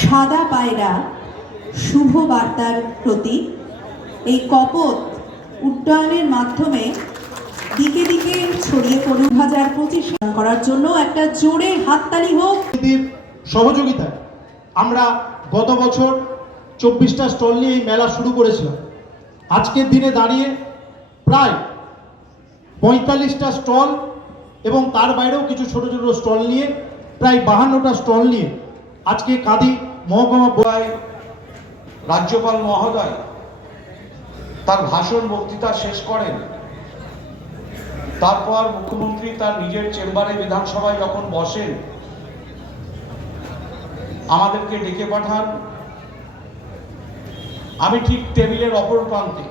সাদা পায়রা শুভ বার্তার প্রতীক। এই কপোত উড্ডয়নের মাধ্যমে দিকে দিকে ছড়িয়ে পড়ুন 2025 করার জন্য একটা জোরে হাততালি হোক। সহযোগিতায় আমরা গত বছর 24টা স্টল নিয়ে এই মেলা শুরু করেছিলাম। আজকের দিনে দাঁড়িয়ে প্রায় 45টা স্টল এবং তার বাইরেও কিছু ছোট ছোট স্টল নিয়ে প্রায় 52টা স্টল নিয়ে আজকে কাঁদি মহকুমা রাজ্যপাল মহোদয় তার ভাষণ বক্তৃতা শেষ করেন। তারপর মুখ্যমন্ত্রী তার নিজের চেম্বারে বিধানসভায় যখন বসেন, আমাদেরকে ডেকে পাঠান। আমি ঠিক টেবিলের অপর প্রান্তে